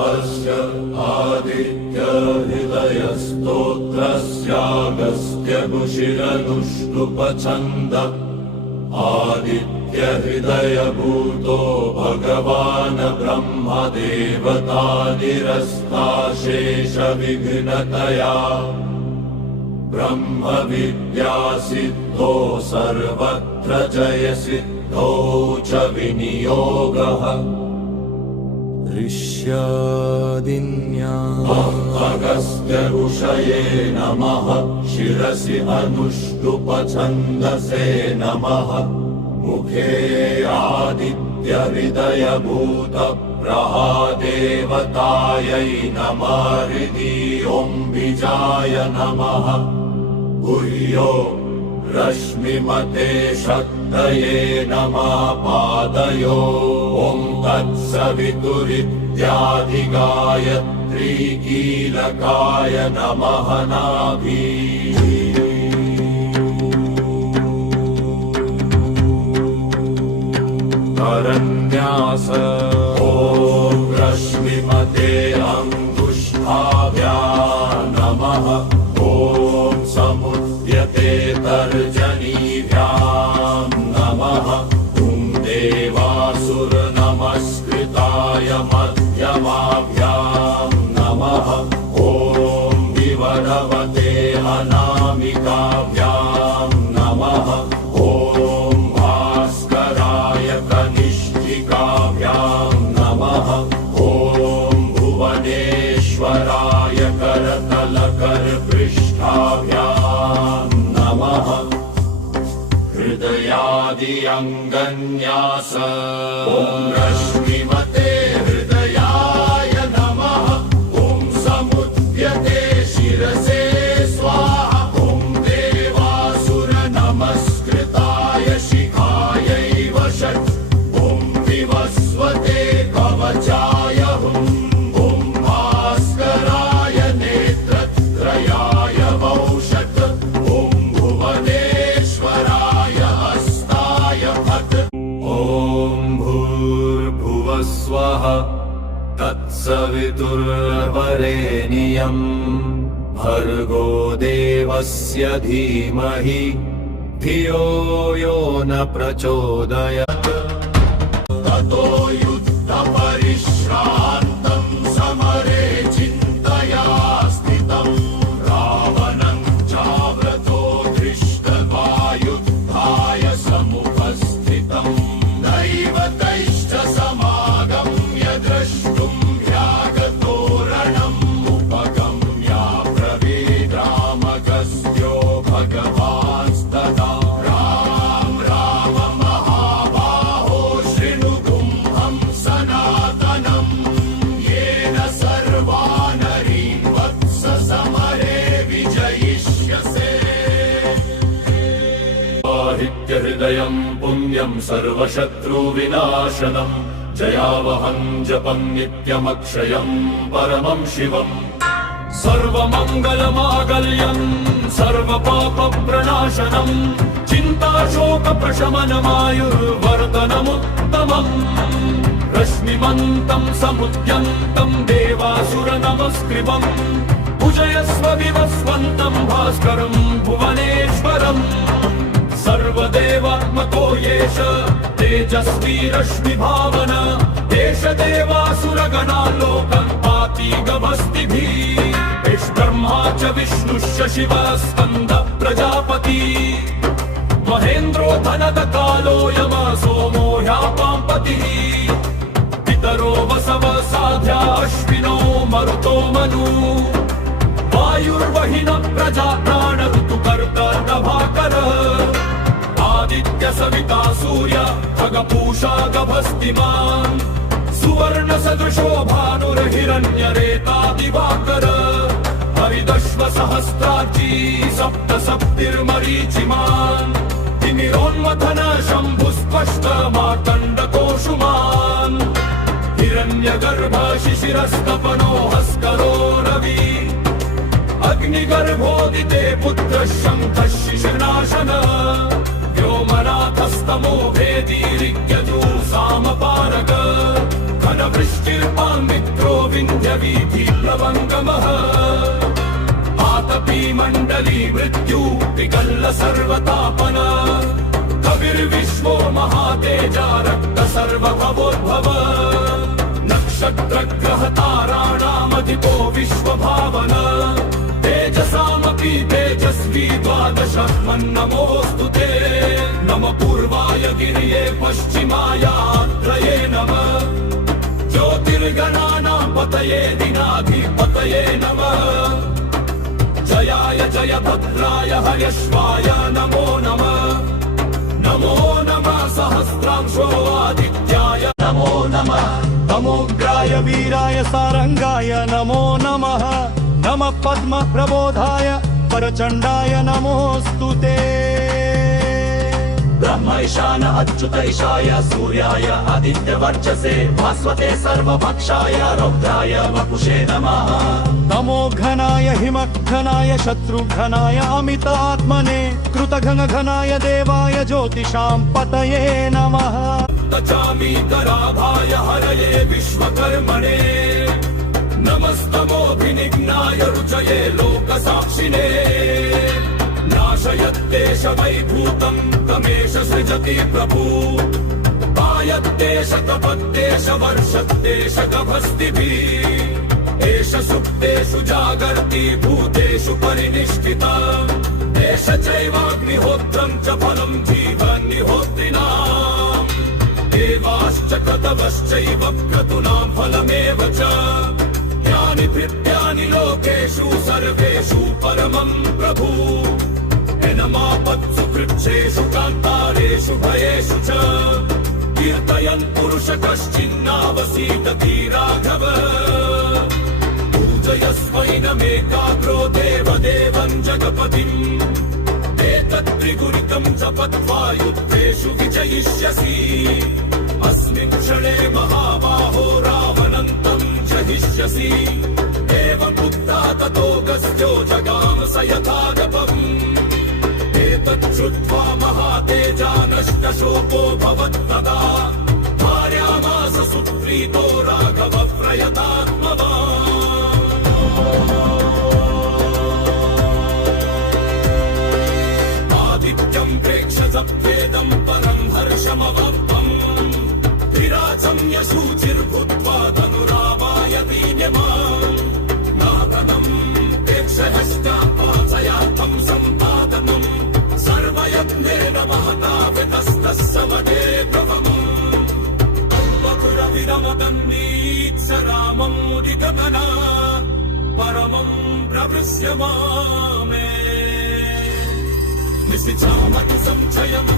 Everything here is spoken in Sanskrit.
अस्य आदित्यहृदयस्तोत्रस्यागस्त्यकुशिरनुष्टुपछन्द आदित्यहृदयभूतो भगवान् ब्रह्मदेवतानिरस्ताशेषविघ्नतया ब्रह्मविद्यासिद्धो सर्वत्र जयसिद्धौ च विनियोगः अगस्त्य ऋषये नमः शिरसि अनुष्टुपछन्दसे नमः मुखे आदित्यहृदयभूत प्रहादेवतायै नमः हृदि ॐ बीजाय नमः गुह्यो रश्मिमते शक्तये नमः पादयो ॐ तत्सवितुरित्यादिगायत्री कीलकाय नमः नाभिः करन्यास ॐ रश्मिमते अङ्गुष्ठाभ्यां नमः ॐ समुद्यते तर्जनीभ्यां नमः ॐ देवासुरनमस्कृताय मध्यमाभ्यां नमः ॐ विवरवते अनामिकाभ्यां नमः ॐ भास्कराय कनिष्ठिकाभ्यां नमः ॐ भुवनेश्वराय करतलकरपृष्ठाभ्यां नमः हृदयादि अङ्गन्यास ॐ रश्मिमते हृदयाय नमः ॐ समुद्यते शिरसे स्वाहा ॐ देवासुरनमस्कृताय शिखायै वषट् ॐ विवस्वते कवचाय हुं ॐ भास्कराय नेत्रत्रयाय वौषट् ॐ भुवनेश्वराय हस्ताय फट् ॐ भूर्भुवस्वः तत्सवितुर्वरेण्यं भर्गो देवस्य धीमहि धियो यो न प्रचोदयात् ततो युद्धपरिश्रान्तं समरे चिन्तया स्थितं रावणं चाव्रतो दृष्ट्वा युद्धाय समुपस्थितं दैवतैश्च समागम्य द्रष्टुं व्यागतो रणम् उपगम्य ब्रवीद्रामगस्त्यो भगवांस्तदा राम राम महाबाहो शृणु गुह्यं सनातनं येन सर्वानरीन् वत्स समरे विजयिष्यसे आदित्यहृदयं पुण्यं सर्वशत्रुविनाशनं जयावहं जपं नित्यमक्षयं परमं शिवम् सर्वमङ्गलमाङ्गल्यं सर्वपापप्रणाशनं चिन्ताशोकप्रशमनमायुर्वर्धनमुत्तमम् रश्मिमन्तं समुद्यन्तं देवासुरनमस्कृतं पूजयस्व विवस्वन्तं भास्करं भुवनेश्वरम् सर्वदेवात्मको येष तेजस्वी रश्मिभावन एष देवासुरगणालोकं पाति गभस्तिभिः एष ब्रह्मा च विष्णुश्च शिवः स्कन्द प्रजापति महेन्द्रो धनदकालो यम सोमो ह्यापाम्पतिः पितरो वसव साध्या अश्विनो मरुतो मनु वायुर्वहिनः प्रजा प्राण ऋतुकर्ता नभाकर आदित्य सविता सूर्य खगपूषा गभस्तिमान् सुवर्ण सदृशो भानुर्हिरण्यरेता दिवाकर हरिदश्व सहस्रार्ची सप्त सप्तिर्मरीचिमान् तिमिरोन्मथन शम्भुस्त्वष्ट मार्तण्डकोषुमान् हिरण्यगर्भ शिशिरस्तपनो हस्करो रवि अग्निगर्भोदिते पुत्रः शङ्खः शिशिरनाशन वीथि प्लवङ्गमः आतपी मण्डली मृत्यु विकल्ल सर्वतापन कविर्विश्वो महातेजा रक्त सर्वभवोद्भव नक्षत्र ग्रह ताराणामधिपो विश्वभावन तेजसामपि तेजस्वी द्वादशमन्नमोऽस्तु ते नम पूर्वाय गिर्ये पश्चिमायात्रये नमः ज्योतिर्गणानां पतये दिनाधिपतये नमः जयाय जयभद्राय हयश्वाय नमो नमः नमो नमः सहस्रांशो आदित्याय नमो नमः तमोग्राय वीराय सारंगाय नमो नमः नमः पद्म प्रबोधाय परचण्डाय नमोऽस्तु ते ब्रह्मैशान अच्युत ईशाय सूर्याय आदित्य वर्चसे भास्वते सर्वभक्षाय रौद्राय वपुषे नमः तमोघनाय हिमघनाय शत्रुघनाय अमितात्मने कृतघनघनाय देवाय ज्योतिषां पतये नमः चामीकराभाय हरये विश्वकर्मणे नमस्तमोऽभिनिघ्नाय रुचये लोकसाक्षिणे नाशयद्देश वैभूतं तमेष सृजति प्रभु पायद्देश तपद्देश वर्षद्देश गभस्तिभिः एष सुप्तेषु जागर्ति भूतेषु परिनिष्ठिता एष चैवाग्निहोत्रं च फलं जीवन्निहोत्रिणाम् देवाश्च क्रतवश्चैव क्रतूनां फलमेव च यानि भृत्यानि लोकेषु सर्वेषु परमं प्रभु एनमापत्सु वृक्षेषु कान्तारेषु भयेषु च कीर्तयन् पुरुष कश्चिन्नावसीदति राघव पूजयस्वैनमेकाग्रो देवदेवं जगपतिम् एतत्त्रिगुणितं जपत्वा युद्धेषु विजयिष्यसि अस्मिन् क्षणे महाबाहो रावणन्तं जहिष्यसि एवमुक्ता ततो गस्त्यो जगाम स यथागपम् एतच्छ्रुत्वा महातेजा नष्टशोको भवत्तदा भार्यामास सुप्रीतो राघव प्रयतात्मवान् आदित्यं प्रेक्ष सप्वेदं परं हर्षमवाप्तम् विराजम्य शुचिर्भूत्वा धनुरावाय वीर्यमान् नादनं प्रेक्षहस्तापाचयार्थं सम्पादनं सर्वयत्नेन महता वितस्तः समदे प्रभमम् मधुरविरमदन्नीत्स रामं मुदिगमना परमं प्रवृश्य मामे निशिचामति संशयं